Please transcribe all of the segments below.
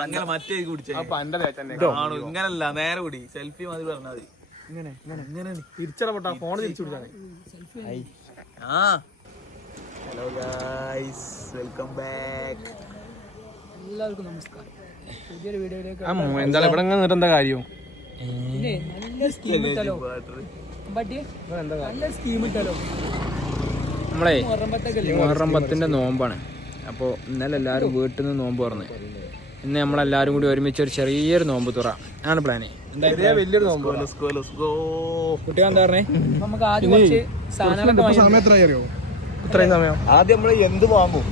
അങ്ങനെ മറ്റേ കുടിച്ചോ ഇങ്ങനല്ല നേരെ കുടി സെൽഫി മതി പറഞ്ഞാൽ മതി ഇങ്ങനെ തിരിച്ചടപെട്ട ഫോൺ തിരിച്ചു വിളിച്ചാണ്. Hello guys, welcome back. എല്ലാവർക്കും നമസ്കാരം. പുതിയൊരു വീഡിയോയിലേക്ക് എന്താ ഇവിടെ എന്താ കാര്യം? നല്ല സ്കീം ഇട്ടല്ലോ, നല്ല സ്കീം ഇട്ടല്ലോ. നമ്മളെ മുഹറം 10 നോമ്പാണ്. അപ്പോൾ ഇന്നലെ എല്ലാവരും വീട്ടിൽ നിന്ന് നോമ്പ് തുറന്ന് ഇന്ന് നമ്മളെല്ലാവരും കൂടി ഒരുമിച്ച് ഒരു ചെറിയൊരു നോമ്പ് തുറ ആണ് പ്ലാന്. വലിയൊരു നോമ്പ്. കുട്ടികൾ എന്താ പറഞ്ഞേ? നമുക്ക് ആദ്യം കുറച്ച് സാധനങ്ങളൊക്കെ സമയം എത്രയായി അറിയോ? ഇത്രയും സമയം ആദ്യം നമ്മള് എന്ത് വാങ്ങും?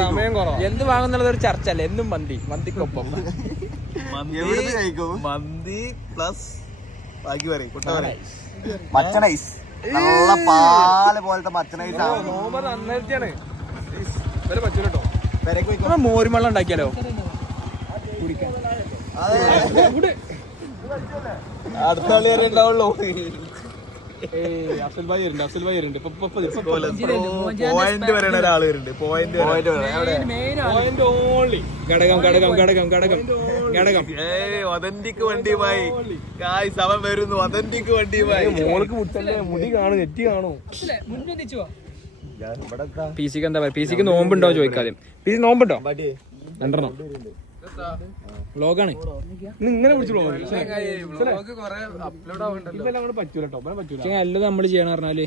സമയം കുറവാ. എന്ത് വാങ്ങുന്നുള്ളത് ഒരു ചർച്ച അല്ലേ? എന്നും മന്തിക്കൊപ്പം മന്തി പ്ലസ് ബാക്കി പറയും മച്ചനൈസ്, നല്ല പാല് പോലത്തെ മച്ചനൈസ് ആണ്. മോരും വെള്ളം ഉണ്ടാക്കിയാലോ? അടുത്ത കളി വരെ ഉണ്ടാവുള്ളൂ. അഫ്സൽ ഭായി വരുന്നുണ്ട്. പോയിന്റ് വരെയാണ് ഒരാൾ വരുന്നുണ്ട്. പോയിന്റ് ഓൺലി ഘടകം ഒതന്റിക്ക് വണ്ടിയുമായി ഗായ്സ് അവൻ വരുന്നു. ഒതന്റിക്ക് വണ്ടിയുമായി. മോൾക്ക് മുടി കാണും, നെറ്റി കാണും. പി സിക്ക് എന്താ പറയുക? പി സിക്ക് നോമ്പുണ്ടോ ചോദിക്കാതെ. പി സി നോമ്പുണ്ടോ? രണ്ടെണ്ണം വ്ലോഗാണ്. ഇങ്ങനെ പിടിച്ചോളൂ. നല്ലത് നമ്മള് ചെയ്യണം പറഞ്ഞാല്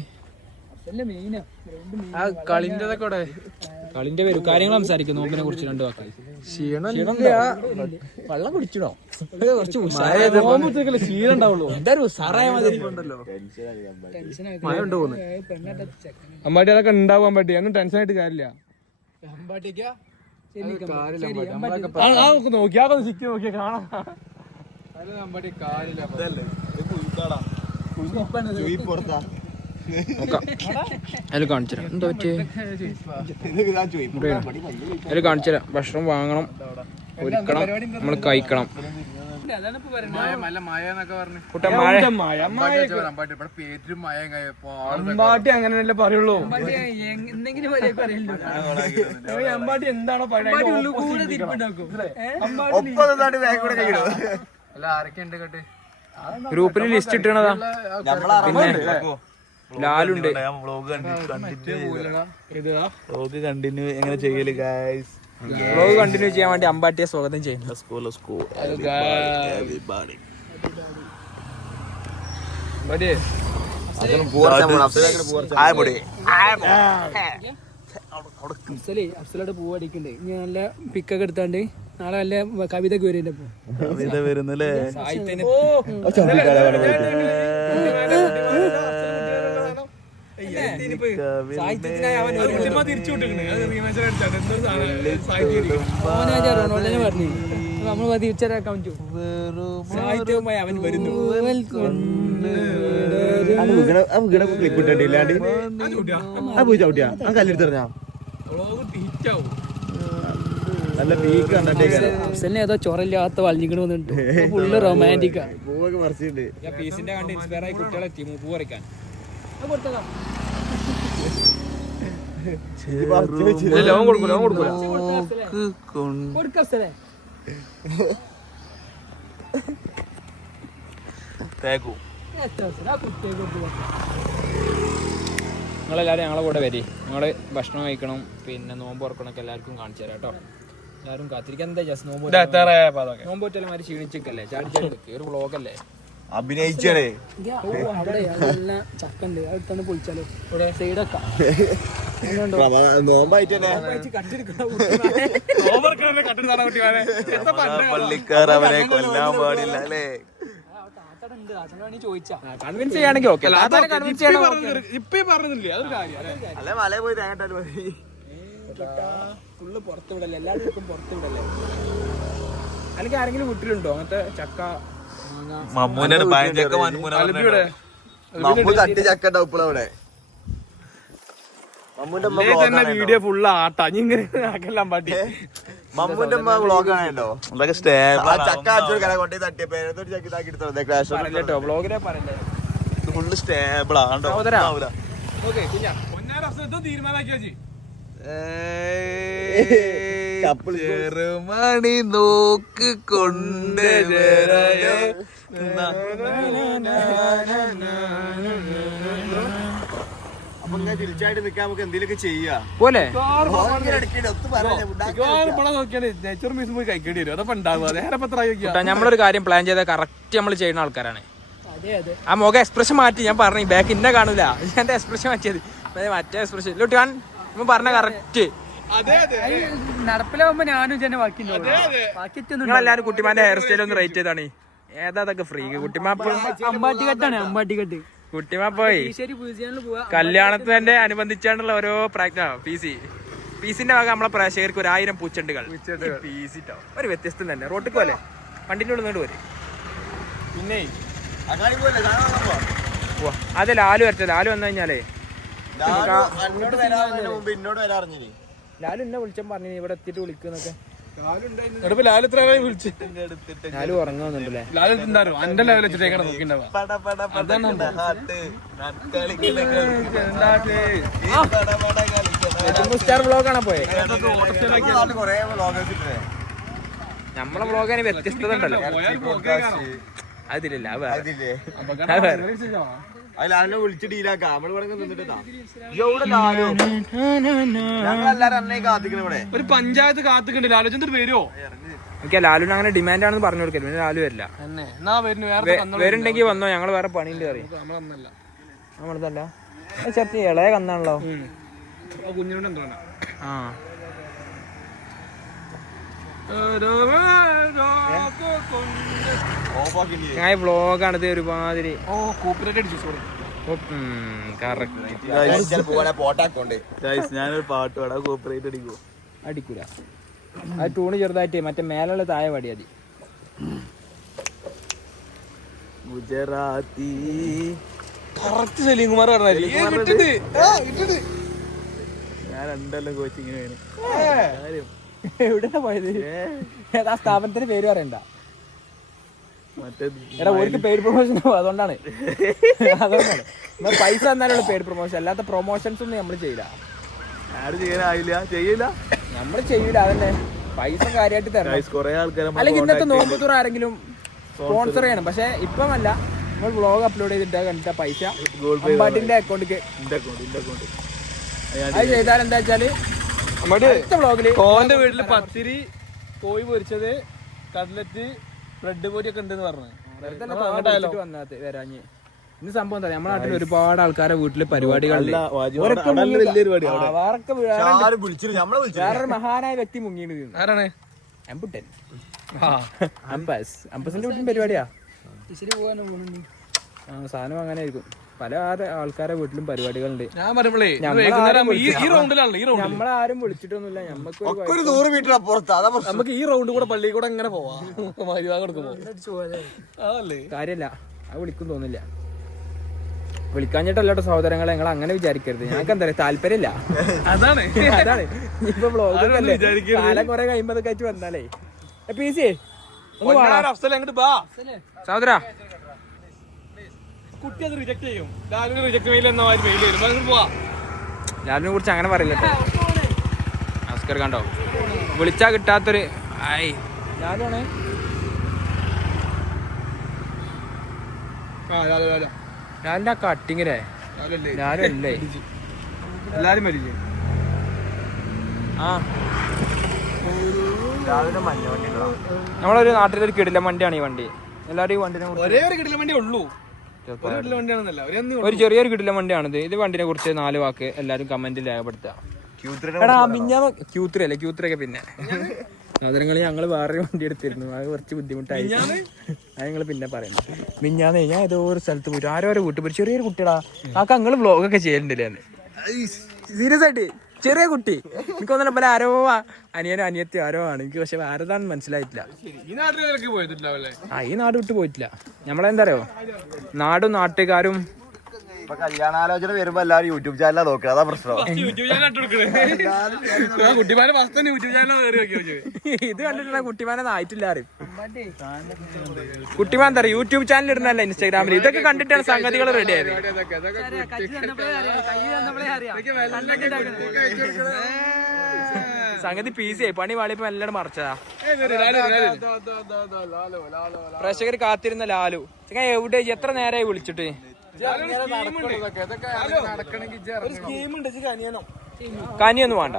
കളിന്റെ വരും കാര്യങ്ങൾ സംസാരിക്കും. നോമ്പിനെ കുറിച്ച് 2 വാക്ക്. വെള്ളം കുടിച്ചിടോ? കുറച്ച് ശീലം ഉണ്ടാവുള്ളൂ. എന്തായാലും ഉസാറായ മതി. മഴ ഉണ്ട് പോകുന്നു. അമ്പാട്ടി അതൊക്കെ ഉണ്ടാവും. അമ്പാട്ടി ഒന്നും ടെൻഷൻ ആയിട്ട് കാര്യമില്ല. നോക്കിയാ സിക്കി നോക്കിയാ കാണാം. അതിൽ കാണിച്ചുതരാം. എന്താ പറ്റിയ അതിൽ കാണിച്ചുതരാം. ഭക്ഷണം വാങ്ങണം, ഒരുക്കണം, നമ്മൾ കഴിക്കണം. അമ്പാട്ടി അങ്ങനെയല്ലേ പറയുള്ളൂ. അമ്പാട്ടി എന്താണോ ഗ്രൂപ്പിൽ ലിസ്റ്റ് ഇട്ടണതാ. പിന്നെ ലാലുണ്ട്. വ്ലോഗ് കണ്ടിന്യൂ എങ്ങനെ ചെയ്യല് ഗൈസ്? വ്ലോഗ് കണ്ടിന്യൂ ചെയ്യാൻ വേണ്ടി അമ്പാട്ടിയെ സ്വാഗതം ചെയ്യുന്നു. അഫ്സലോട്ട് പൂവടിക്കണ്ടേ? ഇനി നല്ല പിക്കൊക്കെ എടുത്താണ്ട് നാളെ നല്ല കവിതയൊക്കെ വരുന്നുണ്ട്. കവിത വരുന്നല്ലേ? പറഞ്ഞു നമ്മൾ തിരിച്ചറിയാൻ പറ്റും. സാഹിത്യവുമായി അവൻ വരുന്നു. അഫ്സലിനെ ഏതോ ചൊറയില്ലാത്ത വളഞ്ഞിക്കണ വന്നിട്ട് ഫുള്ള് റൊമാൻറ്റിക്കാ. പീസിന്റെ കണ്ട് ഇൻസ്പയർ ആയി കുട്ടികളെത്തി പൂ പറിക്കാൻ. നിങ്ങളെല്ലാവരും ഞങ്ങളെ കൂടെ വരി. ഞങ്ങള് ഭക്ഷണം കഴിക്കണം, പിന്നെ നോമ്പ് തുറക്കണൊക്കെ എല്ലാവർക്കും കാണിച്ചു തരാം കേട്ടോ. എല്ലാവരും കാത്തിരിക്കാൻ. എന്താ ജസ്റ്റ് നോമ്പ് പറ്റലമാര് ക്ഷീണിച്ചിക്കല്ലേ, ചാടി ചാടി നിൽക്കുക. ഒരു വ്ളോഗല്ലേ, അഭിനയിച്ചേ. ചക്കണ്ട് അടുത്താണ് പൊളിച്ചാലോ സൈഡൊക്കെ പള്ളിക്കാർ അവരെ കൊല്ലാൻ പാടില്ല അല്ലേ? കൺവിൻസ് ചെയ്യണമെങ്കിൽ ഓക്കെ. ഇപ്പൊ പറഞ്ഞില്ലേ അതൊരു കാര്യം അല്ലെ? മലയിൽ പോയി തേങ്ങട്ടാലും മതി. ഫുള്ള് പുറത്ത് വിടല്ലേ, എല്ലാവർക്കും പുറത്ത് വിടല്ലേ. അല്ലെങ്കിൽ ആരെങ്കിലും വീട്ടിലുണ്ടോ അങ്ങനത്തെ ചക്ക? മമ്മൂനാണ് പഴഞ്ചക്ക. മമ്മൂ തട്ടി ചക്ക ഉണ്ടാവും ഇപ്പോഴും അവിടെ. മമ്മൂന്റെ വീഡിയോ ഫുള്ള് ആട്ടാ. ഇങ്ങനെ ആക്കെല്ലാം പാട്ടി. മമ്മൂന്റെ വ്ളോഗ് ആണോ? ചക്ക കൊണ്ടേ തട്ടിയപ്പോ ചക്കി ഇതാക്കി എടുത്തോ. വ്ളോഗിനെ പറയല്ലേ, ഫുള്ള് സ്റ്റേബിൾ ആണ്. തീരുമാനാക്കിയാ ചെറുമണി നോക്ക് കൊണ്ട് അപ്പൊ ഇങ്ങനെ തിരിച്ചായിട്ട് നിക്കാൻ നമുക്ക് എന്തെങ്കിലുമൊക്കെ ചെയ്യാ പോലെ നെച്ചർ മീസ് പോയി കഴിക്കേണ്ടി വരും അതപ്പോ ഉണ്ടാവുക നേരെ നമ്മളൊരു കാര്യം പ്ലാൻ ചെയ്താൽ കറക്റ്റ് നമ്മൾ ചെയ്യുന്ന ആൾക്കാരാണ്. ആ മുഖം എക്സ്പ്രഷൻ മാറ്റി ഞാൻ പറഞ്ഞു ബാക്ക് ഇന്നെ കാണൂല എന്റെ എക്സ്പ്രഷൻ മാറ്റിയത് മറ്റേ എക്സ്പ്രഷൻ ലൂട്ടാൻ പറഞ്ഞ കറക്റ്റ്. നടപ്പിലാവുമ്പോ ഞാനും തന്നെ ബാക്കി നിങ്ങളെല്ലാരും കുട്ടിമാന്റെ ഹെയർ സ്റ്റൈൽ ഒന്ന് റേറ്റ് ചെയ്താണ്. ഏതാ അതൊക്കെ ഫ്രീ കുട്ടിമാപ്പ് അമ്പാട്ടിക്കെട്ടാണ് അമ്പാട്ടിക്കെട്ട്. കുട്ടിമാപ്പോയി കല്യാണത്തിന്റെ അനുബന്ധിച്ചാണ്ടുള്ള ഓരോ പി സിന്റെ ഭാഗം നമ്മളെ പ്രേക്ഷകർക്ക് 1000 പൂച്ചെണ്ടുകൾ പീസിട്ടോ ഒരു വ്യത്യസ്തം തന്നെ. റോട്ടിക്ക് പോലെ വണ്ടിന്റെ ഉള്ളിൽ പോരെ. പിന്നെ അതെ ലാലു വരട്ടെ. ലാലു വന്നു കഴിഞ്ഞാലേ ലാലു എന്നെ വിളിച്ചാൽ പറഞ്ഞു ഇവിടെ എത്തിയിട്ട് വിളിക്കുന്നൊക്കെ. ലാൽ എത്ര വിളിച്ചു ലാലു ഉറങ്ങുന്നുണ്ടല്ലേ. ലാൽ എന്താണോ എന്റെ ലെവൽ വെച്ചിട്ടേക്കാണ് നോക്കിണ്ടാവുക. സ്റ്റാർ വ്ളോഗാണ് പോയെ. നമ്മളെ വ്ളോഗിന് വ്യത്യസ്തത ഉണ്ടല്ലോ. അതിലില്ല അതിലാനെ വിളിച്ച് ഡീലാക്കാം. നമ്മള് ഞങ്ങളെല്ലാരും അന്നേ കാത്തിക്കണ ഇവിടെ ഒരു പഞ്ചായത്ത് കാത്തിക്കണ്ട്. ലാലു എന്തൊരു വരുമോ? ഓക്കെ ലാലുവിന് അങ്ങനെ ഡിമാൻഡ് ആണെന്ന് പറഞ്ഞു കൊടുക്കരുത്. പിന്നെ ലാലു വരില്ല. വരുന്നുണ്ടെങ്കിൽ വന്നോ, ഞങ്ങള് വേറെ പണിയുണ്ട് അറിയാം. നമ്മളതല്ല ചെറിയ ഇളയ കന്നാണല്ലോ. കുഞ്ഞിനോട് എന്താണ് ആ ഞാൻ വ്ളോഗാണിത് ഒരുമാതിരി. ഞാനൊരു പാട്ട് പാടാ കോപ്പറേറ്റ് അടിക്കുവോ? അടിക്കൂല. അത് ടൂണ് ചെറുതായിട്ട് മറ്റേ മേലുള്ള താഴെ പാടിയാ മതി. ഗുജറാത്തി കറക്റ്റ് സലീംകുമാർ പറഞ്ഞാൽ ഞാൻ 2 കൊല്ലം കോച്ചിങ്ങിന് വേണം. എവിടെയാ പോയത്? ഏതാ സ്ഥാപനത്തിന്റെ പേര് പറയണ്ട. എടാ ഓർക്ക് പെയ്ഡ് പ്രൊമോഷൻ അതുകൊണ്ടാണ്. പൈസ തന്നാലുള്ള പെയ്ഡ് പ്രൊമോഷൻ, അല്ലാത്ത പ്രൊമോഷൻസ് ഒന്നും നമ്മള് ചെയ്യില്ല. നമ്മള് ചെയ്യൂല. അതന്നെ പൈസ കാര്യമായിട്ട് തരണം. അല്ലെങ്കിൽ ഇന്നത്തെ നോമ്പുതുറ ആരെങ്കിലും സ്പോൺസർ ചെയ്യണം. പക്ഷെ ഇപ്പം അല്ല, നമ്മൾ വ്ളോഗ് അപ്ലോഡ് ചെയ്തിട്ട് കണ്ടിട്ട പൈസ അമ്പാട്ടിന്റെ അക്കൗണ്ടിക്ക് അത് ചെയ്താൽ എന്താ വെച്ചാല് വ്ളോഗില് ഓന്റെ വീട്ടില് പത്തിരി, കോഴി പൊരിച്ചത്, കട്ലറ്റ്, ബ്രെഡ് പൊരിയൊക്കെ ഉണ്ടെന്ന് പറഞ്ഞു. വരാഞ്ഞ് ഇന്ന് സംഭവം എന്താ, നമ്മുടെ നാട്ടിൽ ഒരുപാട് ആൾക്കാരെ വീട്ടില് പരിപാടികളിൽ വേറൊരു മഹാനായ വ്യക്തി മുങ്ങിയിട്ട് ആരാണ്? എംപുട്ടൻ അമ്പസിന്റെ വീട്ടിൽ പരിപാടിയാ. സാധനം അങ്ങനെ ആയിരിക്കും. പല ആൾക്കാരെ വീട്ടിലും പരിപാടികളുണ്ട്. ഞാൻ പറയുമ്പോഴേ നമ്മളാരും വിളിച്ചിട്ടൊന്നുമില്ല. നമുക്ക് ഈ റൗണ്ട് കൂടെ പള്ളി കൂടെ എങ്ങനെ പോവാ കാര്യല്ല. അത് വിളിക്കും തോന്നില്ല. വിളിക്കാഞ്ഞിട്ടല്ലോ സഹോദരങ്ങളെ, നിങ്ങൾ അങ്ങനെ വിചാരിക്കരുത്. ഞങ്ങൾക്ക് എന്താ പറയാ താല്പര്യമില്ല. അതാണ് ഇപ്പൊ ബ്ലോഗല്ലേ കാലം കൊറേ കഴിയുമ്പോ കഴിച്ച് വന്നാലേ സഹോദര കുട്ടി അത് റിജക്ട് ചെയ്യും. ലാലിനെ റിജക്ട് മെയിൽ എന്ന മെയിൽ വരും. പോവാ. ലാലിനെ കുറിച്ച് അങ്ങനെ പറയില്ല കേട്ടോ. നമസ്കാരം. കണ്ടോ വിളിച്ചാ കിട്ടാത്തൊരു ലാലാണ്. ലാലിന്റെ ആ കട്ടിങ്ങിലേ ലാലല്ലേ എല്ലാരും മരിച്ചേ. ആ നമ്മളൊരു നാട്ടിലൊരു കിടിലൻ വണ്ടിയാണ് ഈ വണ്ടി. എല്ലാരും ഈ വണ്ടിനെ ഒരേ ഒരു കിടിലൻ വണ്ടി ഉള്ളൂ. ഒരു ചെറിയൊരു കിടിലൻ വണ്ടിയാണിത്. ഇത് വണ്ടിനെ കുറിച്ച് 4 വാക്ക് എല്ലാരും കമന്റിൽ രേഖപ്പെടുത്തുക. ക്യൂത്രി അല്ലേ ക്യൂത്രിയൊക്കെ. പിന്നെ സഹോദരങ്ങളെ ഞങ്ങള് വേറൊരു വണ്ടി എടുത്തിരുന്നു. അത് കുറച്ച് ബുദ്ധിമുട്ടായി. അത് ഞങ്ങള് പിന്നെ പറയുന്നു. മിഞ്ഞാന്നേ ഞാൻ ഏതോ ഒരു സ്ഥലത്ത് പോയിട്ട് ആരോരോ വീട്ടിൽ പോയി ചെറിയൊരു കുട്ടികളാ ആക്കെ ഞങ്ങള് വ്ളോഗൊക്കെ ചെയ്യലുണ്ടല്ലേ. സീരിയസ് ആയിട്ട് ചെറിയ കുട്ടി. എനിക്കൊന്നല്ല പല ആരോ അനിയനോ അനിയത്തി ആരോ ആണ്. എനിക്ക് പക്ഷെ ആരതാന്ന് മനസ്സിലായിട്ടില്ല. ഈ നാട് വിട്ട് പോയിട്ടില്ല. നമ്മളെന്താ അറിയോ, നാടും നാട്ടുകാരും കല്യാണാലോചന വരുമ്പോ എല്ലാരും യൂട്യൂബ് ചാനലാ നോക്കുക. അതാ പ്രശ്നം. ഇത് കണ്ടിട്ടുള്ള കുട്ടിമാനൊന്നും ആയിട്ടില്ല. കുട്ടിമാൻ എന്താ പറയുക യൂട്യൂബ് ചാനൽ ഇടുന്നല്ല ഇൻസ്റ്റാഗ്രാമിൽ. ഇതൊക്കെ കണ്ടിട്ടാണ് സംഗതികൾ റെഡി ആയത്. സംഗതി പീസ് പണി വാളിയപ്പോ എല്ലാവരും മറിച്ചതാ. പ്രേക്ഷകർ കാത്തിരുന്ന ലാലു ചങ്ങ എവിടെ എത്ര നേരമായി വിളിച്ചിട്ട്? കനിയൊന്നും വേണ്ട,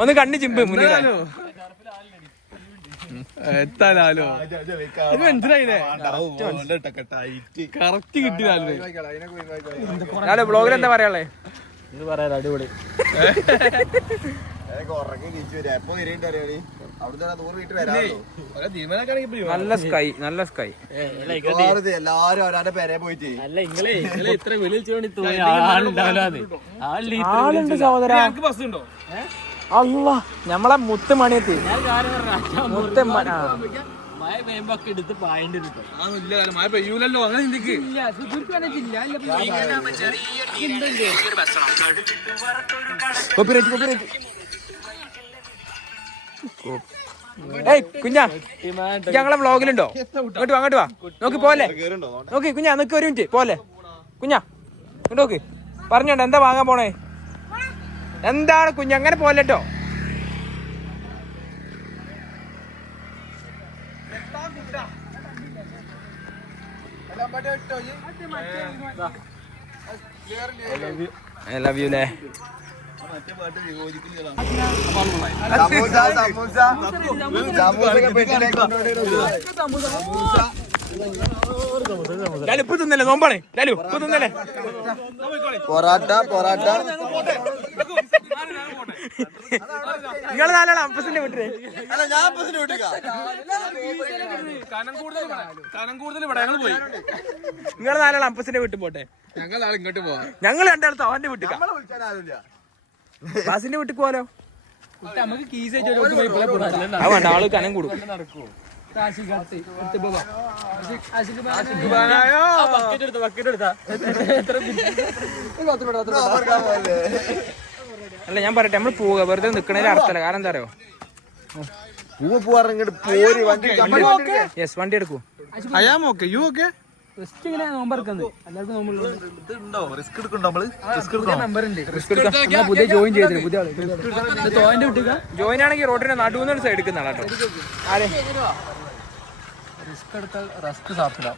ഒന്ന് കണ്ണി ചിമ്പ് മുന്നിൽ. എത്താലോ മനസ്സിലായില്ലേ? കറക്റ്റ് കിട്ടിയാലോ. ലാലു ബ്ലോഗിൽ എന്താ പറയാളേ? അടിപൊളി. നല്ല സ്കൈ, നല്ല സ്കൈ. എല്ലാരും അവരാന്റെ പേരെ പോയിട്ട് ആളുണ്ട് സഹോദര. അല്ലാ ഞമ്മളെ മുത്തുമണിയെത്തി. എടുത്ത് പായണ്ട് മഴ പെയ്യൂലല്ലോ അങ്ങനെ ചിന്തിക്ക്. ഏയ് കുഞ്ഞാ, ഞങ്ങളെ വ്ളോഗിലുണ്ടോ? അങ്ങോട്ട് വാ, അങ്ങോട്ട് വാ. നോക്ക് പോലെ നോക്കി കുഞ്ഞാ, നിക്ക് ഒരു മിനിറ്റ് പോലെ. കുഞ്ഞാ ഇങ്ങോട്ട് നോക്ക്. പറഞ്ഞോണ്ട് എന്താ വാങ്ങാൻ പോണേ? എന്താണ് കുഞ്ഞ് അങ്ങനെ പോലെട്ടോ? ഐ ലവ് യു ലേ. ലാലു ഇപ്പൊ തിന്നല്ലേ? നോമ്പാണ് ലാലു, ഇപ്പൊ തിന്നല്ലേ? പൊറാട്ട പൊറാട്ട നിങ്ങള് നാലാളെ അമ്പസിന്റെ വീട്ടില്. അല്ല ഞാൻ ബസ്സിന് വിട്ടേക്കാം. കനം കൂടുതൽ ഇവിടെ ഞങ്ങൾ പോയി. നിങ്ങള് നാലാളെ അമ്പസിന്റെ വീട്ടിൽ പോട്ടെ, ഞങ്ങൾ നാളെ ഇങ്ങോട്ട് പോവാം. ഞങ്ങൾ രണ്ടാളത്ത് അവന്റെ വീട്ടിൽ ബാസിന്റെ വീട്ടിൽ പോവാലോ. നമുക്ക് കീസ് ആ വേണ്ട, ആള് കനം കൂടും. അല്ല ഞാൻ പറയട്ടെ, നമ്മൾ പോവുക വെറുതെ നിക്കണേല് അർത്ഥമല്ല. കാരണം എന്താ അറിയോ? യെസ്, വണ്ടി എടുക്കൂ. പുതിയ ജോയിൻ ചെയ്തില്ല, പുതിയ ആള് ജോയിൻ ആണെങ്കിൽ റോഡിന്റെ നടുവെന്നൊരു സൈഡ് എടുക്കുന്ന ആളാട്ടോ. ആരെ റിസ്ക് എടുത്താൽ റസ്ക് സാപ്പിടാം.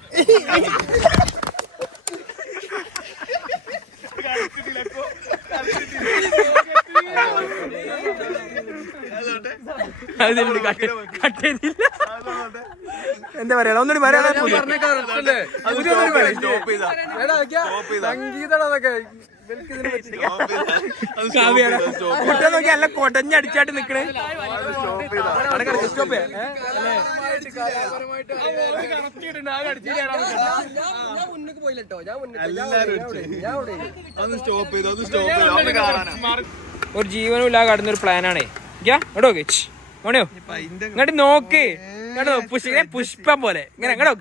എന്താ പറയാ, ഒന്നുകൂടി പറയാ. കുട്ടിയെ നോക്കി അല്ല കൊടഞ്ഞടിച്ചായിട്ട് നിക്കണേ. സ്റ്റോപ്പ് ഒരു ജീവനും ഇല്ലാതെ കടന്നൊരു പ്ലാനാണേ. ഇങ്ങോട്ട് മോണിയോ ഇങ്ങോട്ട് നോക്ക്. പുഷ്പം പോലെ ഇങ്ങനെ ഇങ്ങോട്ട്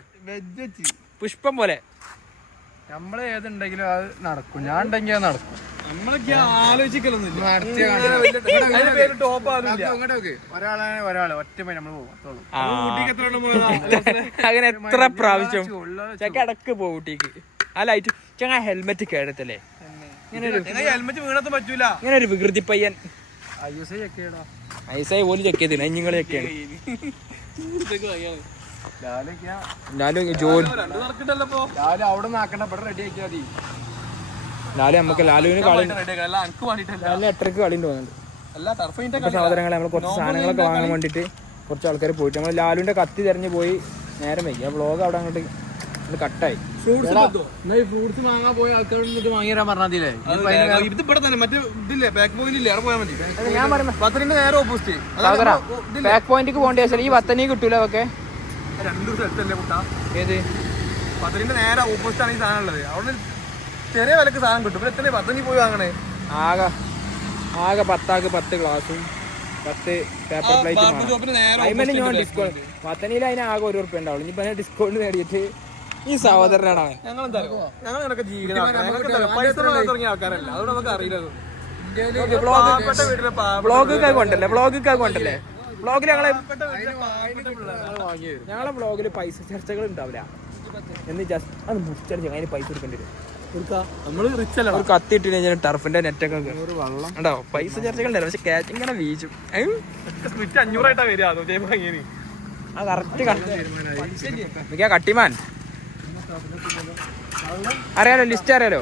പുഷ്പം പോലെ. നമ്മള് ഏതുണ്ടെങ്കിലും അത് നടക്കും. ഞാൻ ഉണ്ടെങ്കിൽ അത് നടക്കും. നമ്മളൊക്കെ ആലോചിക്കലൊന്നുമില്ല. ഒരാള് ഒറ്റ നമ്മൾ പോകും. അങ്ങനെ എത്ര പ്രാവശ്യം ചെക്ക ഇടക്ക് പോകും ഊട്ടിക്ക്. ആ ലൈറ്റ് ചങ്ങ ഹെൽമെറ്റ് കേടത്തല്ലേ? ഹെൽമെറ്റ് വീണത്തും പറ്റൂല. ഇങ്ങനെ ഒരു വികൃതി പയ്യൻ. ഐസായി പോലും ചെക്ക് ചെയ്തില്ല, ഇഞ്ഞിങ്ങള് ചെക്കാണ്. അവിടെ നാക്കണ്ട, ഇവിടെ റെഡി ആക്കിയാ മതി. ലാലു നമുക്ക് ലാലുവിന് കളി നല്ല എട്ടരക്ക് കളി തോന്നുന്നുണ്ട്. സഹോദരങ്ങളെ നമ്മൾ കുറച്ച് സാധനങ്ങളൊക്കെ വാങ്ങാൻ വേണ്ടിട്ട് കുറച്ച് ആൾക്കാർ പോയിട്ട് നമ്മൾ ലാലുവിന്റെ കത്തി തെരഞ്ഞു പോയി നേരം വൈകി. ആ വ്ളോഗ് അവിടെ അങ്ങോട്ട് കട്ടായി. ഫ്രൂട്ട്സ് വാങ്ങാൻ പോയ ആൾക്കാരോട് വാങ്ങി തരാൻ പറഞ്ഞില്ലേ? ഇത് ഇവിടെ തന്നെ മറ്റേ ഇതില്ലേ ബാക്ക് പോയിന്റ് അവിടെ പോയാൽ മതി. ഞാൻ പറയുന്നത് പത്തനിന്റെ നേരെ ഓപ്പോസിറ്റ് ബാക്ക് പോയിന്റിക്ക് പോകേണ്ടി വെച്ചാൽ ഈ വത്തനി കിട്ടൂല. അതൊക്കെ രണ്ടു സ്ഥലത്തല്ലേ കുട്ടാ? ഏത് പത്തനിന്റെ നേരെ ഓപ്പോസിറ്റ് ആണ് ഈ സാധനം ഉള്ളത്. അവിടെ ചെറിയ വിലക്ക് സാധനം കിട്ടും. പിന്നെ എത്ര പത്തനി പോയി വാങ്ങണേ? ആകെ 10 ഗ്ലാസും 10 പേപ്പർ പ്ലേറ്റും ഞാൻ ഡിസ്കൗണ്ട്. പത്തനിയിൽ അതിന് ആകെ ₹1 ഉണ്ടാവുള്ളൂ. ഇനിയിപ്പോ ഡിസ്കൗണ്ട് നേടിയിട്ട് ഈ സഹോദരനാണ് അവൻ. ഞങ്ങൾ പൈസ തുടങ്ങിയ ആൾക്കാരല്ല, അതുകൊണ്ട് നമുക്ക് അറിയില്ല. വ്ളോഗൊക്കെ കൊണ്ടല്ലേ വ്ളോഗിൽ ഞങ്ങളെ വ്ളോഗിൽ പൈസ ചർച്ചകൾ ഉണ്ടാവില്ല. എന്ന് ജസ്റ്റ് അത് മുറിച്ചടിച്ചു അതിന് പൈസ കൊടുക്കേണ്ടി വരും. നമ്മള് റിച്ച് അല്ല. ഒരു കത്തിയിട്ട് കഴിഞ്ഞാൽ ടർഫിന്റെ നെറ്റൊക്കെ ഉണ്ടോ പൈസ ചർച്ചകളുണ്ടായിരുന്നു പക്ഷെ ക്യാച്ച് ഇങ്ങനെ വീശും. സ്പ്ലിറ്റ് 500 വരിക ആ കറക്റ്റ് കട്ടിമാൻ അറിയാലോ, ലിസ്റ്റ് അറിയാലോ.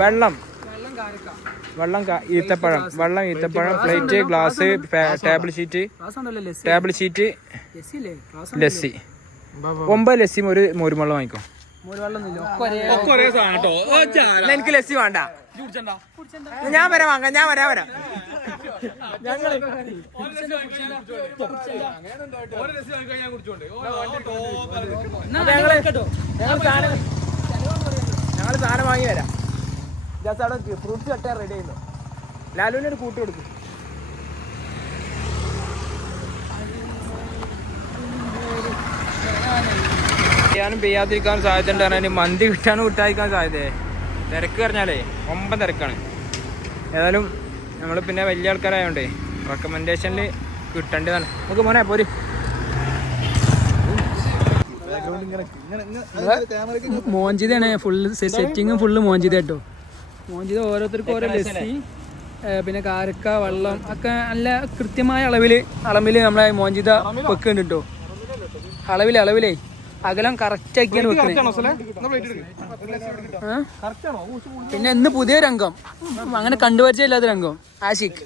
വെള്ളം ഈത്തപ്പഴം, plate, glass, table sheet, lassi. 9 ലസ്സിയും ഒരു മോരുവെള്ളം വാങ്ങിക്കോ. എനിക്ക് ലസ്സി വേണ്ട, ഞാൻ വരാം വാങ്ങാം, ഞാൻ വരാം. ഞങ്ങള് സാധനം വാങ്ങി വരാം. ഫ്രൂട്ട്സ് കട്ടാൻ റെഡി ആയിരുന്നു. ലാലുവിന് ഒരു കൂട്ടി കൊടുക്കും. ചെയ്യാനും പെയ്യാതിരിക്കാൻ സാധ്യത ഉണ്ട്. പറഞ്ഞാൽ മന്തി കിട്ടാനും കിട്ടാതിരിക്കാൻ സാധ്യതയെ. തിരക്ക് പറഞ്ഞാലേ 9 തിരക്കാണ്. ഏതായാലും നമ്മൾ പിന്നെ വലിയ ആൾക്കാരായോണ്ടേ റെക്കമെൻഡേഷനിൽ കിട്ടേണ്ടതാണ്. നമുക്ക് മോനെ പോര്. മോഞ്ചിതയാണ് ഫുള്ള് സെറ്റിങ്ങും ഫുള്ള് മോഞ്ചിത കേട്ടോ. മോഞ്ചിത ഓരോരുത്തർക്കും ഓരോ ലസ്സി പിന്നെ കാരക്ക വെള്ളം ഒക്കെ നല്ല കൃത്യമായ അളവിൽ നമ്മളെ മോഞ്ചിത വെക്കുന്നുണ്ട് കേട്ടോ. അളവിലേ അകലം കറക്റ്റ് ആക്കിയാണ് വെക്കുന്നത്. പിന്നെ ഇന്ന് പുതിയ രംഗം, അങ്ങനെ കണ്ടുപരിചയമില്ലാത്ത രംഗം. ആഷിഖ്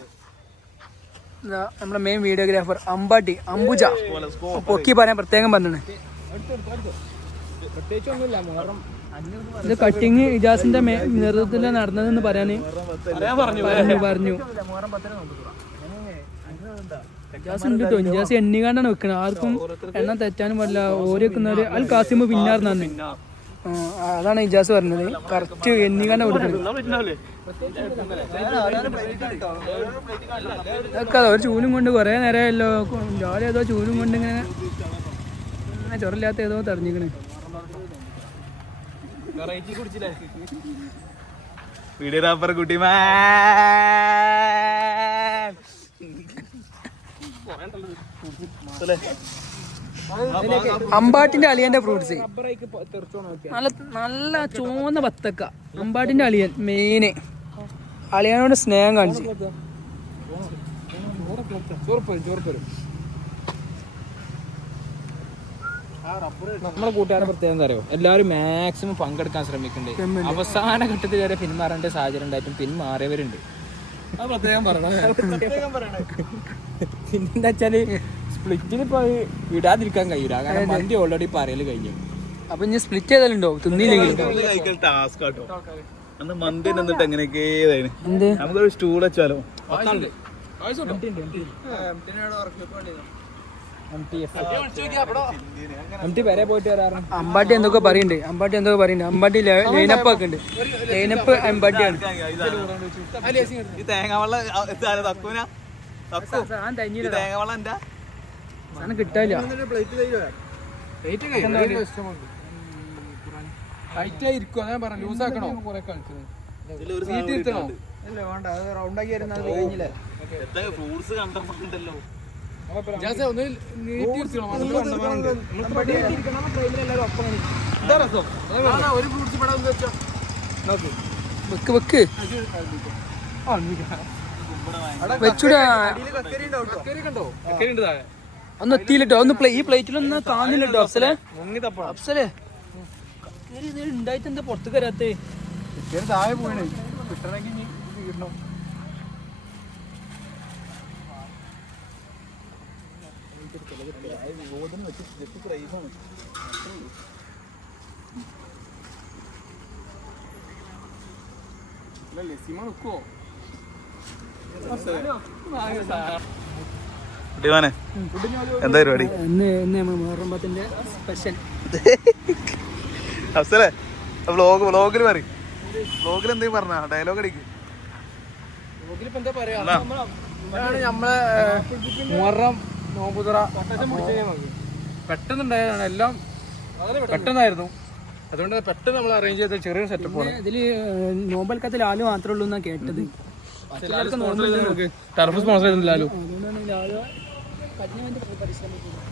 നമ്മുടെ മെയിൻ വീഡിയോഗ്രാഫർ അംബുജ പൊക്കി പറയാൻ പ്രത്യേകം പറഞ്ഞാണ്. ഇത് കട്ടിങ് ഇജാസിന്റെ നേതൃത്വത്തിൽ നടന്നതെന്ന് പറയാന് പറഞ്ഞു. ഇജാസ് ഉണ്ട് കേട്ടോ. ഇജാസ് എണ്ണിക്കാണ്ടാണ് വെക്കണത്. ആർക്കും എണ്ണ തെറ്റാനും പറ്റില്ല. ഓര് വെക്കുന്നവര് അൽ കാസിമ് പിന്നാർന്നു. അതാണ് ഇജാസ് പറഞ്ഞത്. കറക്റ്റ് എണ്ണിക്കാണ്ട കൊടുക്കുന്നത്. ഒരു ചൂലും കൊണ്ട് കൊറേ നേരമല്ലോ ജോലി ഏതോ ചൂലും കൊണ്ട് ഇങ്ങനെ ചൊറില്ലാത്ത ഏതോ തെരഞ്ഞിക്കണേ. വീഡിയോഗ്രാഫർ കുട്ടിമാൻ അമ്പാട്ടിന്റെ അളിയന്റെ ഫ്രൂട്ട്സ് നല്ല ചുവന്ന ബത്തക്ക. അമ്പാട്ടിന്റെ അളിയൻ മെയിന് അളിയനോട് സ്നേഹം കാണിച്ചു. നമ്മളെ കൂട്ടുകാരെ പ്രത്യേകം എന്താ അറിയോ, എല്ലാവരും മാക്സിമം പങ്കെടുക്കാൻ ശ്രമിക്കുന്നുണ്ട്. അവസാന ഘട്ടത്തിൽ വരെ പിന്മാറേണ്ട സാഹചര്യം ഉണ്ടായിട്ടും പിന്മാറിയവരുണ്ട്. പിന്നെന്താ വെച്ചാല് സ്പ്ലിറ്റിന് ഇപ്പൊ വിടാതിരിക്കാൻ കഴിയൂല. കാരണം മന്തി ഓൾറെഡി പറയല് കഴിഞ്ഞു. അപ്പൊ ഇനി സ്പ്ലിറ്റ് ചെയ്താലുണ്ടോ തിന്നില്ലെങ്കിലും ടാസ്ക് കേട്ടോ. അന്ന് മന്തി എന്നിട്ട് എങ്ങനെയൊക്കെ നമുക്കൊരു സ്റ്റൂൾ വെച്ചാലോ. വരെ പോയിട്ട് വരാറ്. അമ്പാട്ടി എന്തൊക്കെ പറയുന്നുണ്ട്. അമ്പാട്ടി ലൈനപ്പ് ഒക്കെ ഉണ്ട്. ലൈനപ്പ് അമ്പാട്ടിയാണ്. ഈ തേങ്ങാവെള്ളം തേങ്ങാവെള്ളം എന്താ സാധനം കിട്ടാനില്ല. ഫ്രൂട്ട്സ് കണ്ടല്ലോ. വെക്ക് വെച്ചൂടാ. ഒന്ന് എത്തിയില്ലോ. ഒന്ന് ഈ പ്ലേറ്റിലൊന്നും കാണില്ലട്ടോ. അഫ്സലേ ഉണ്ടായിട്ട് എന്താ പുറത്തേക്ക് വരാത്തേ? താഴെ പോയണേ കിട്ടണമെങ്കിൽ കിട്ടണം. എന്താ പരിപാടി? സ്പെഷ്യൽ അഫ്സലേ വ്ലോഗിൽ പറയും. വ്ലോഗിൽ എന്തെങ്കിലും പറഞ്ഞ ഡയലോഗ് അടിക്കും. നമ്മളെ മുഹറം നോമ്പുതുറ പെട്ടെന്നുണ്ടായതാണ്. എല്ലാം പെട്ടെന്നായിരുന്നു. അതുകൊണ്ട് പെട്ടെന്ന് നമ്മൾ അറേഞ്ച് ചെയ്ത ചെറിയൊരു സെറ്റപ്പാണ്. ഇതില് നോമ്പൽക്കത്തിൽ ലാലു മാത്രമേ ഉള്ളൂ എന്നാ കേട്ടത്. ടർഫ് സ്പോൺസർ ചെയ്തില്ല ലാലു. അതുകൊണ്ടാണ് ലാലു പരിശ്രമിക്കുന്നത്.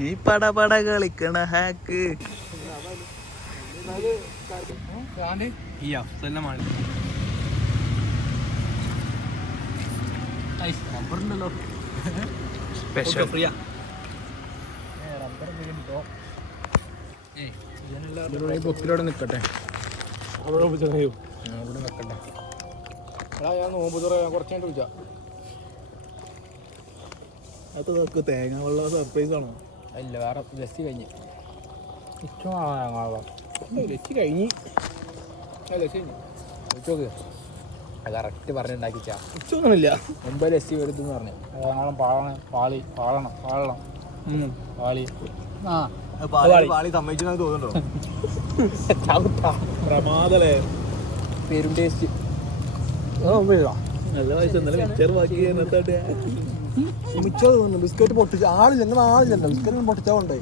നീ പടപട കളിക്കണ ഹാക്ക് ഈ അഫ്സലിനെ സ്പെഷ്യൽ ഫ്രീയാ പൊക്കിലോടെ നിക്കട്ടെ അവിടെ അവിടെ നിക്കട്ടെ ഞാൻ നോമ്പ് തുറ കുറച്ചായിട്ട് വിളിച്ചാ അത് നോക്ക് തേങ്ങ വെള്ളം സർപ്രൈസ് ആണോ? അല്ല വേറെ ജസ്റ്റ് കഴിഞ്ഞ് വെച്ച് കഴിഞ്ഞ് ചോക്ക് അത് കറക്റ്റ് പറഞ്ഞുണ്ടാക്കിച്ചാ ഉച്ചൊന്നുമില്ല. മുമ്പ് ലസ്സി വരുതെന്ന് പറഞ്ഞു ഞങ്ങളും പാളണം പാളി ആ പാളി സമ്മതിച്ചു തോന്നുന്നുണ്ടോ? പ്രമാദലേ പേരും ടേസ്റ്റ് നല്ല പൈസ മിച്ചർ ബാക്കി മിച്ചർ തോന്നുന്നു. ബിസ്ക്കറ്റ് പൊട്ടിച്ച ആളില്ല, അങ്ങനെ ആളില്ലല്ലോ. ബിസ്ക്കറ്റ് പൊട്ടിച്ചാ കൊണ്ടേ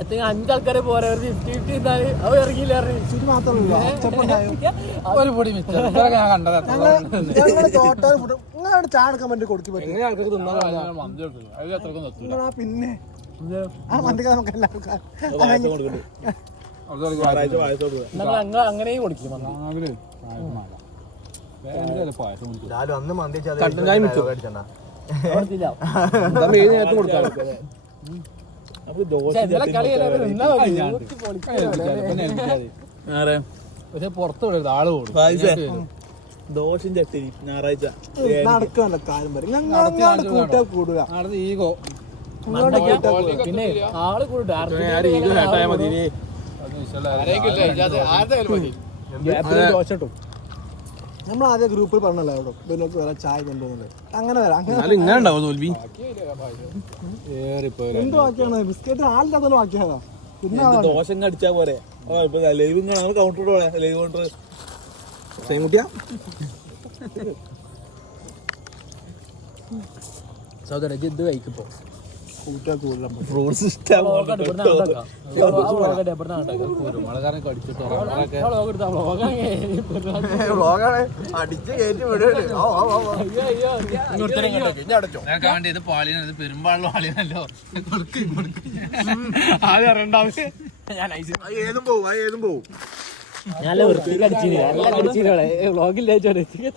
5 ആൾക്കാരെ പോരാ 50-50 അവ ഇറങ്ങിയില്ല മാത്രമല്ല ഒരു പൊടി മിച്ചർ ഞാൻ കണ്ടത് ചാടക്കാൻ വേണ്ടി കൊടുക്കി പറ്റും. പിന്നെ ആ മന്തിക്ക് നമുക്ക് അങ്ങനെയും കൊടുക്കും അന്ന് മന്തി പക്ഷെ പുറത്ത് വിടരുത് ആള് കൂടും ദോശയും ചട്ടിനി ഞായറാഴ്ച നടക്കണ്ട കാര്യം പറയും കൂട്ടാ കൂടുക ഈഗോ പിന്നെ ആള് കൂടും നമ്മൾ ആദ്യം ഗ്രൂപ്പിൽ പറഞ്ഞല്ലോ പിന്നെ വേറെ ചായ കൊണ്ടുപോകുന്നത് അങ്ങനെ വരാം. ഇങ്ങനെ ഉണ്ടാവും തോൽവി. എന്ത് ബാക്കിയാണ് ബിസ്ക്കറ്റ് ആളില്ലാത്ത ബാക്കിയാ. പിന്നെ ദോശ അടിച്ചാ പോരെ ലൈവ് കൗണ്ടർ ലൈവ് കൗണ്ടർ കുട്ടിയാ സൗദി ഇത് കഴിക്കിപ്പോ ഫ്രൂട്ട്സ് ഇഷ്ടം കുരുമുളകാരനെ കടിച്ചിട്ടോ അടിച്ച് കയറ്റി വിടുകയാണ്. ഇത് പാളിയാണ്, ഇത് പെരുമ്പാളിലെ പാളിയാണല്ലോ. ആദ്യം അറിയണ്ടാവും. ഏതും പോവും നല്ല വൃത്തിക്ക് അടിച്ചില്ലേ വ്ളോഗിൽ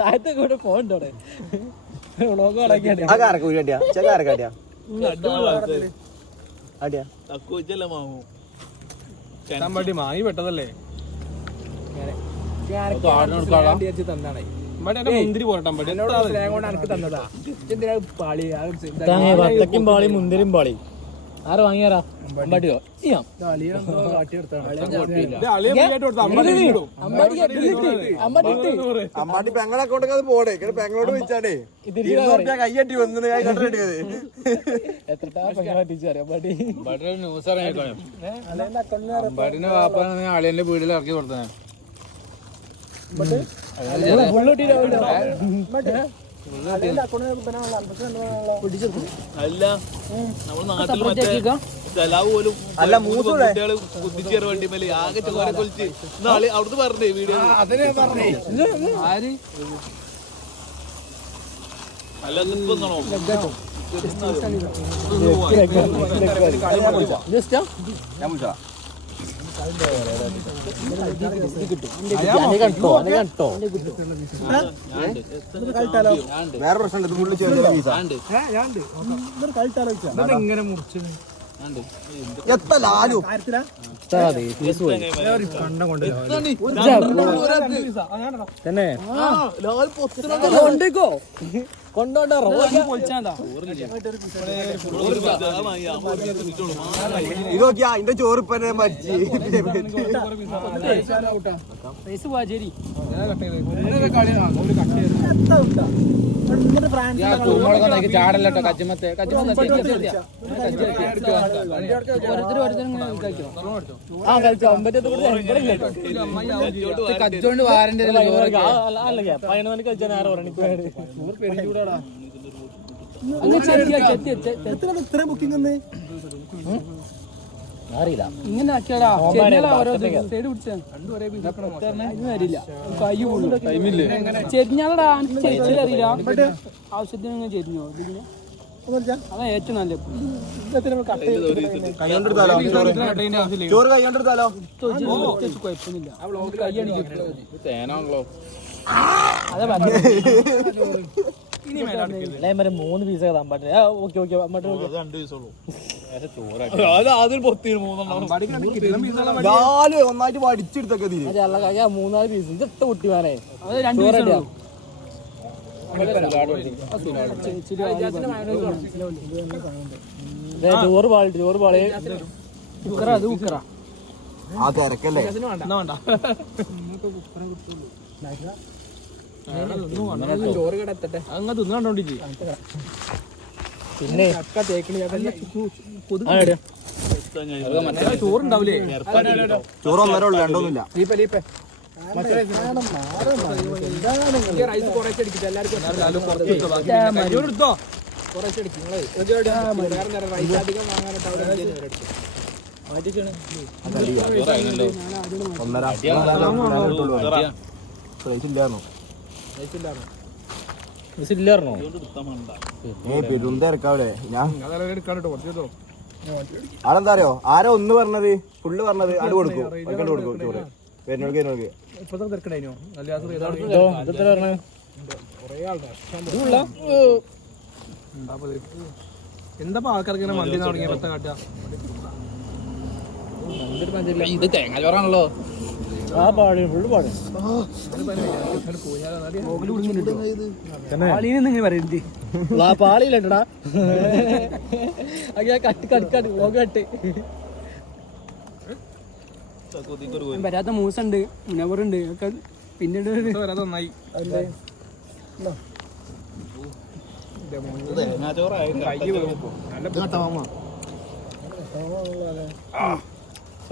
താഴത്തെ കൂടെ പോകണ്ടോടെ വ്ളോഗ് മാങ്ങി പെട്ടതല്ലേ തന്നാണേ മുന്തിരി പോരട്ടാൻ എനിക്ക് തന്നതാ പാളി വത്തക്കും പാളി മുന്തിരും പാളി ആറ് വാങ്ങിയാറാ അമ്പാട്ടിയോ അമ്മാട്ടി പെങ്ങളെ അക്കൗണ്ടൊക്കെ അത് പോടേ പെങ്ങളോട് വിളിച്ചാടേ കയ്യട്ടി വന്നത് ന്യൂസ് അമ്പാട്ടിന്റെ വാപ്പ അളിയന്റെ വീട്ടിൽ ഇറക്കി കൊടുത്തേ അല്ല നമ്മള് നാട്ടിൽ മറ്റേ ചെലാവ് പോലും കുട്ടികള് കുത്തിച്ചേറ വണ്ടി മേലെ ആകെ ചോരെ കൊലിച്ച് നാളെ അവിടുന്ന് പറഞ്ഞേ വീഡിയോ അല്ല ഇപ്പൊ വേറെ പ്രശ്നം ഇങ്ങനെ മുറിച്ചു എത്ര ലാലു തന്നെ കൊണ്ടോണ്ട ഇത് നോക്കിയാ അതിന്റെ ചോറിപ്പന്നെ മരിച്ച് ചാടല്ലോ കജ്ജമത്തെ കജ്ജോണ്ട് വാരന്റെ ഇത്ര ബുക്കിംഗ് അറിയില്ല ഇങ്ങനെ ആക്കിയാലോ ചെരിഞ്ഞാലടാ ചേച്ചിയിൽ അറിയില്ല ആവശ്യത്തിന് ചെരിഞ്ഞോ ഇതിങ്ങനെ അതാ ഏറ്റവും നല്ലത്. കൈകൊണ്ടെടുത്താലോ ചോറ് കൈകൊണ്ടെടുത്താലോ കുഴപ്പമൊന്നുമില്ല. തേനാണല്ലോ അതാ പറഞ്ഞു. മൂന്ന് പീസ് ഓക്കെ ഓക്കെ ആദ്യം പൊത്തിയാണ് 4 ഒന്നായിട്ട് വടിച്ചെടുത്തൊക്കെ മൂന്നാല് പീസ് ഇത് ഇട്ട കുട്ടിമാനെ അത് 2 പീസ് ചോറ് പാളി കുക്കറ. അത് കുക്കറ. ആ തിരക്കല്ലേ ചോറ് കിടത്തട്ടെ അങ്ങ് തിന്നോണ്ടിരിക്കും. പിന്നെ ചോറുണ്ടാവില്ലേ? ചോറ് 1.5 ഉള്ളു 2 ഒന്നുമില്ല. റൈസ് കുറച്ച് അടിക്കില്ല എല്ലാവർക്കും എടുത്തോ. കുറച്ച് അടിക്കും റൈസ് അധികം വാങ്ങാനായിട്ട് അവിടെ പെരുന്തിരക്കാവൂലേ ഞാൻ ആളെന്താ അറിയോ ആരോ ഒന്ന് പറഞ്ഞത് ഫുള്ള് പറഞ്ഞത് അത് കൊടുക്കും കൊടുക്കും ചോറ് വരുന്നോൾക്ക് ഇപ്പത്തെ തിരക്കണോ? എന്താ ആൾക്കാർക്ക് ഇങ്ങനെ മന്തി തുടങ്ങിയ പത്ത കാട്ടാ? ഇത് തേങ്ങാച്ചോറാണല്ലോ. ഇങ്ങനെ പറയരുത്. പാളിയില്ലടാ കട്ട് കട്ട് വരാത്ത മൂസുണ്ട്, മുനവറുണ്ട് ഒക്കെ പിന്നീട് വരാതെ നന്നായി.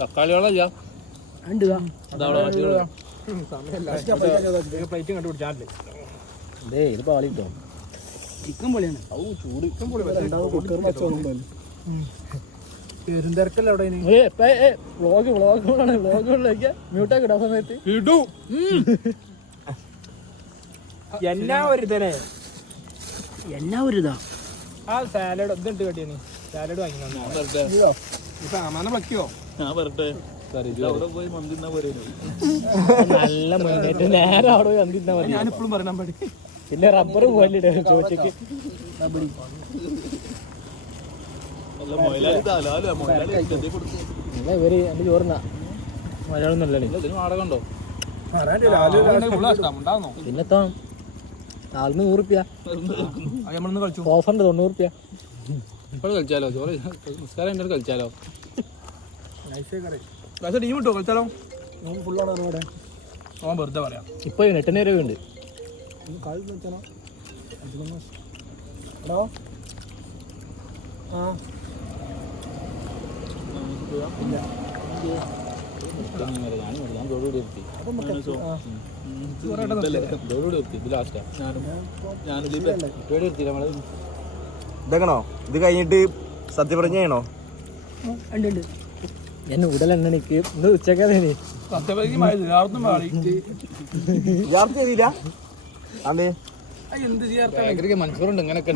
തക്കാളിയോളല്ല പ്ലേറ്റും കണ്ടുപിടിച്ചാലേ ഇത് പാളിട്ടോ ചിക്കൻ പൊളിയാണ്. പെരുന്തിരക്കല്ലേ അവിടെ? മ്യൂട്ടാക്കി ഇടാൻ സമയത്ത് എന്നാ ഒരു ഇതേ എന്നാ ഒരു ഇതാ. ആ സാലഡ് ഇതുണ്ട് കേട്ടിയാണ്. സാലഡ് വാങ്ങി സാമാനം വയ്ക്കോ? ഞാൻ പറട്ടെ അവിടെ പോയി മന്തി നല്ല മുന്നേറ്റം നേരെ അവിടെ പോയി വന്നിരുന്നാ മതി. ഞാനിപ്പോഴും പറയണം പടി. പിന്നെ റബ്ബർ പോലെ ചോറ്റയ്ക്ക് ഇവര് എന്റെ ചോറിനാ മലയാളം നല്ലേ നാടകമുണ്ടോ? പിന്നെത്താ 100 കളിച്ചു ഓഫറുണ്ട് 90 ഇപ്പോൾ കളിച്ചാലോ? ചോറ് നിസ്കാരം എൻ്റെ കളിച്ചാലോ? ടീം കിട്ടോ കളിച്ചാലോ? ഓൻ വെറുതെ പറയാം. ഇപ്പൊ 8 രൂപ ഉണ്ട്. ഇതാക്കണോ? ഇത് കഴിഞ്ഞിട്ട് സത്യപ്രതിജ്ഞ ചെയ്യണോ? ഞാൻ ഉടലെണ്ണണിക്ക് ഇന്ന് ഉച്ചക്കതേ യാത്ര ചെയ്തില്ല അതെ മനുഷ്യരുണ്ട് ഇങ്ങനെയൊക്കെ.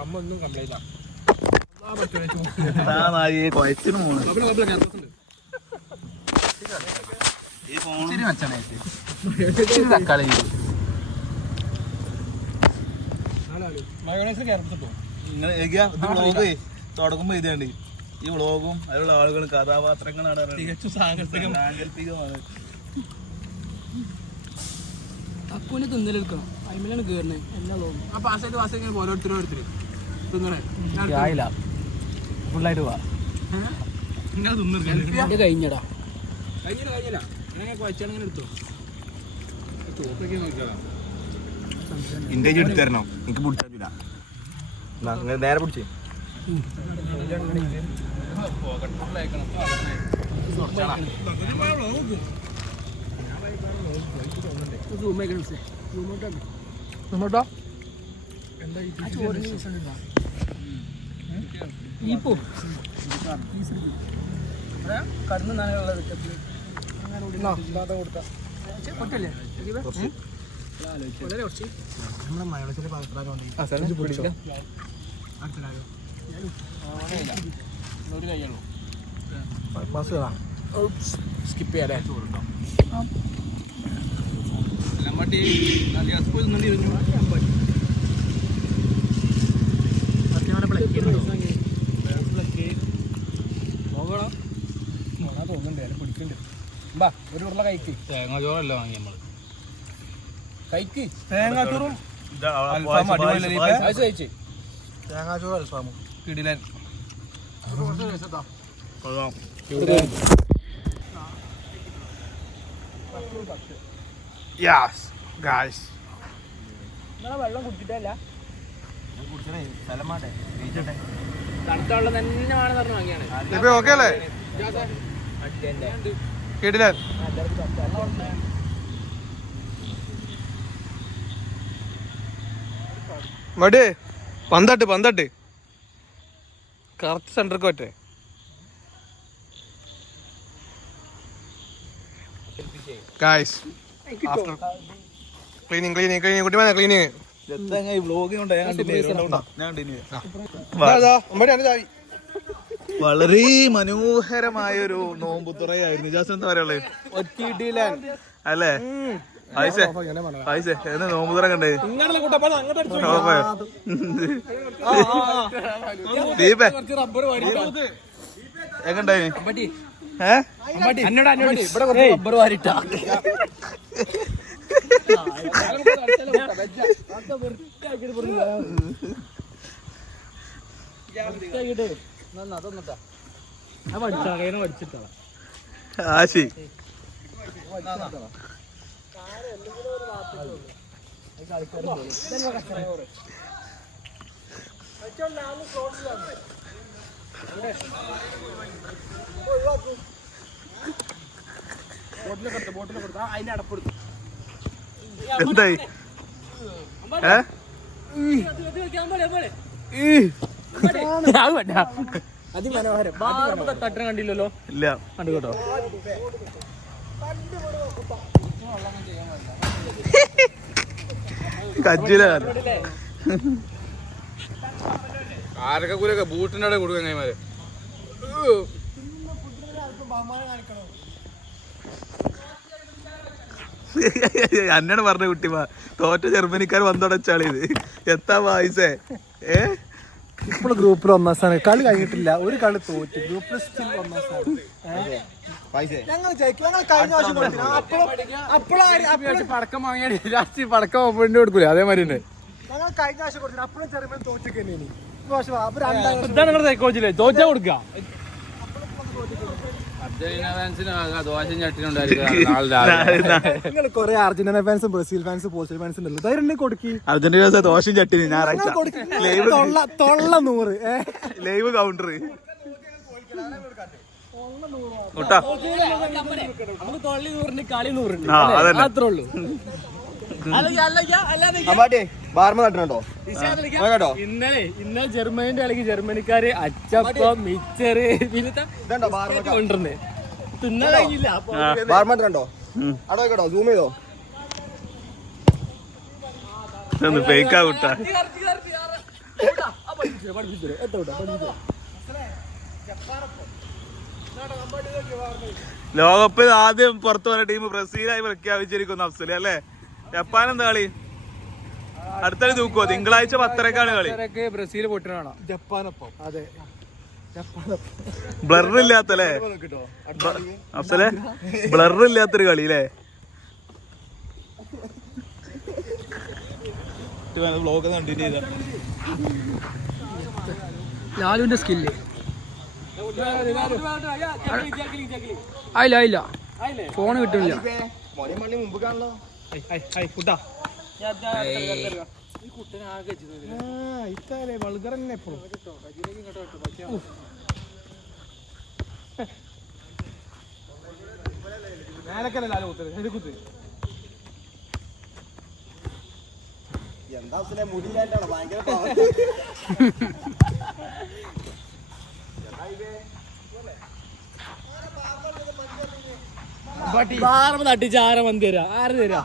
അമ്മ ഒന്നും കംപ്ലൈന്റ് തക്കാളി ഇങ്ങനെ തുടങ്ങുമ്പോ ഇതാണ് ഈ വ്ളോഗും അതിലുള്ള ആളുകളും കഥാപാത്രങ്ങളാണ് തികച്ചും സാങ്കല്പികമാണ്. തക്കുവിനെ തിന്നലെടുക്കണം. അതിലാണ് കയറുന്നത്. എന്നാ തോന്നുന്നു. ആ പാസ്സായിട്ട് ഓരോരുത്തരും തിന്നണേ ഫുള്ളായിട്ട് പോവാ. ഇങ്ങനെ തിന്നിരിക്കാൻ എന്റെ കഴിഞ്ഞടാ. കഴിഞ്ഞില്ല കുഴച്ചാണെങ്കിൽ എടുത്തോ. ഇന്റർവ്യൂ എടുത്തരണോ? എനിക്ക് പിടിച്ചില്ല. നേരെ പിടിച്ചേ. ഈപ്പോ കടന്നു നാളുള്ളത് കൊട്ടല്ലേ വളരെ കുറച്ച് നമ്മുടെ മയോണസിന്റെ സ്കിപ്പ് ചെയ്യാല്ലേ ഒരു ഉരുള കഴിക്ക് തേങ്ങാച്ചോറല്ല വാങ്ങി നമ്മള് കഴിക്ക് തേങ്ങാച്ചോറും കഴിച്ച് തേങ്ങാച്ചോറും അൽഫാമും കിടിലൻ യെസ് ഗായ്സ് നിങ്ങളെ വെള്ളം കുടിച്ചിട്ടല്ല തണുത്ത വെള്ളം തന്നെ വേണം പറഞ്ഞ് വാങ്ങിയാണ് ഇപ്പൊ ഓക്കെ അല്ലേ കിടിലൻ മടി പന്തട്ട് കറക്റ്റ് സെന്റർക്ക് പറ്റേ ഗായ്സ് ആഫ്റ്റർ ക്ലീനിങ് കുട്ടി വേണം ക്ലീനിങ് വളരെ മനോഹരമായൊരു നോമ്പുതുറയായിരുന്നു. ജാസ് എന്താ പറയുള്ളത് അല്ലേ? നോമ്പുതുറ കണ്ടേ ദീപേ എങ്ങണ്ടായി ആശി എന്തായി അതിമനോഹരം തട്ടം കണ്ടില്ലല്ലോ. ഇല്ല കണ്ടു കേട്ടോ. കജ്ജില ആരൊക്കെ കൂലൊക്കെ ബൂട്ടിന്റെ അവിടെ കൊടുക്കാൻ കൈമാര് അന്നോട് പറഞ്ഞ കുട്ടിമാ തോറ്റ ജർമ്മനിക്കാർ വന്നോടച്ചാളി ഇത് എത്താ വായിസേ ഇപ്പോൾ ഗ്രൂപ്പിൽ 1-ാം സ്ഥാനം. കളി കഴിഞ്ഞിട്ടില്ല, ഒരു കളി തോറ്റ്. ഗ്രൂപ്പിൽ സ്റ്റിൽ 1-ാം സ്ഥാനം. ഞങ്ങൾ ജയിക്കും. ഞങ്ങൾ കഴിഞ്ഞ പടക്കം വാങ്ങിയാൽ ലാസ്റ്റ് പടക്കം ഓപ്പണിന് കൊടുക്കൂലേ, അതേമാതിരി തന്നെ ഞങ്ങൾ കഴിഞ്ഞ ആഴ്ച കൊടുത്തില്ല. അപ്പോഴും ചെറുപ്പം തോറ്റൊക്കെ സൈക്കോളജിയിലെ തോറ്റാ കൊടുക്കുക. നിങ്ങൾ കൊറേ അർജന്റീന ഫാൻസും ബ്രസീൽ ഫാൻസും പോർച്ചുഗൽ ഫാൻസും ഉണ്ടല്ലോ, ധൈര്യം കൊടുക്കി. അർജന്റീന ദോശയും ചട്ടിനി ഞായറാഴ്ച തൊള്ള 100 ലൈവ് കൗണ്ടർ അത്രേ ഉള്ളൂ. ഇന്നലെ ജർമ്മനിന്റെ കളിക്ക് ജർമ്മനിക്കാര് അച്ചപ്പം മിച്ചറ് കൊണ്ടുവന്നേ തിന്നാൻ കഴിഞ്ഞില്ല. സൂം ചെയ്തോ ഫേക്കാ കുട്ട. ലോകകപ്പിൽ ആദ്യം പുറത്തു വന്ന ടീം ബ്രസീലായി പ്രഖ്യാപിച്ചിരിക്കുന്നു അഫ്സല് അല്ലേ? ജപ്പാൻ എന്താ കളി? അടുത്തളി തൂക്കോ? തിങ്കളാഴ്ച 10:30 കളി. ബ്രസീൽ പൊട്ടിനാണോ? ജപ്പാനൊപ്പം. അതെ, ബ്ലറില്ലാത്തല്ലേ അഫ്സലെ? ബ്ലറില്ലാത്തൊരു കളി അല്ലേ? ലാലുവിന്റെ സ്കില്ല് ആയില്ല ഫോണ് കിട്ടില്ല. മുമ്പ് കാണല്ലോ വൾഗർ തന്നെ എപ്പോഴും. എന്താ മുടിയിലായിട്ടാണ് ഭയങ്കര തട്ടിച്ച് ആരെ മന്തി തരാ ആര് തരാ